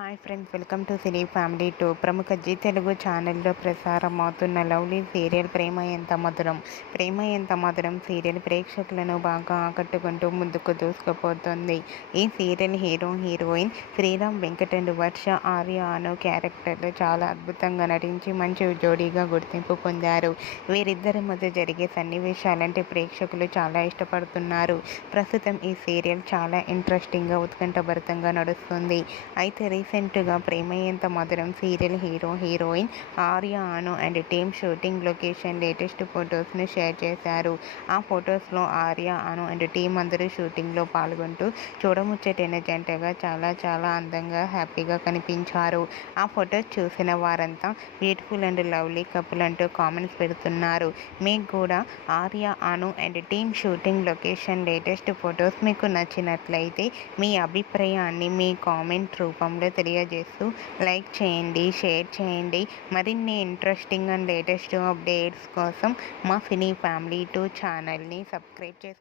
Hi friends, welcome to cine family two. ప్రముఖ G Telugu ఛానల్లో ప్రసారం అవుతున్న లవ్లీ సీరియల్ ప్రేమ ఎంత మధురం. ప్రేమ ఎంత మధురం సీరియల్ ప్రేక్షకులను బాగా ఆకట్టుకుంటూ ముందుకు దూసుకుపోతుంది. ఈ serial heroine Sriram Venkat and Varsha Arya Anu క్యారెక్టర్లు చాలా అద్భుతంగా నటించి మంచి జోడీగా గుర్తింపు పొందారు. వీరిద్దరి మధ్య జరిగే సన్నివేశాలంటే ప్రేక్షకులు చాలా ఇష్టపడుతున్నారు. ప్రస్తుతం ఈ సీరియల్ చాలా ఇంట్రెస్టింగ్గా ఉత్కంఠభరితంగా నడుస్తుంది. అయితే రీసెంట్గా Prema Entha Madhuram serial heroine Arya Anu and team shooting location latest ఫొటోస్ను షేర్ చేశారు. ఆ ఫొటోస్లో ఆర్య అను అండ్ టీం అందరూ షూటింగ్లో పాల్గొంటూ చూడముచ్చటైన జంటగా చాలా అందంగా హ్యాపీగా కనిపించారు. ఆ ఫొటోస్ చూసిన వారంతా బ్యూటిఫుల్ అండ్ లవ్లీ కపుల్ అంటూ కామెంట్స్ పెడుతున్నారు. మీకు కూడా Arya Anu and team shooting location latest photos మీకు నచ్చినట్లయితే మీ అభిప్రాయాన్ని మీ కామెంట్ రూపంలో తెలియజేస్తూ లైక్ చేయండి, షేర్ చేయండి. మరిన్ని ఇంట్రెస్టింగ్ అండ్ లేటెస్ట్ అప్డేట్స్ కోసం మా సినీ ఫ్యామిలీ టూ ఛానల్ని సబ్స్క్రైబ్ చేసుకోండి.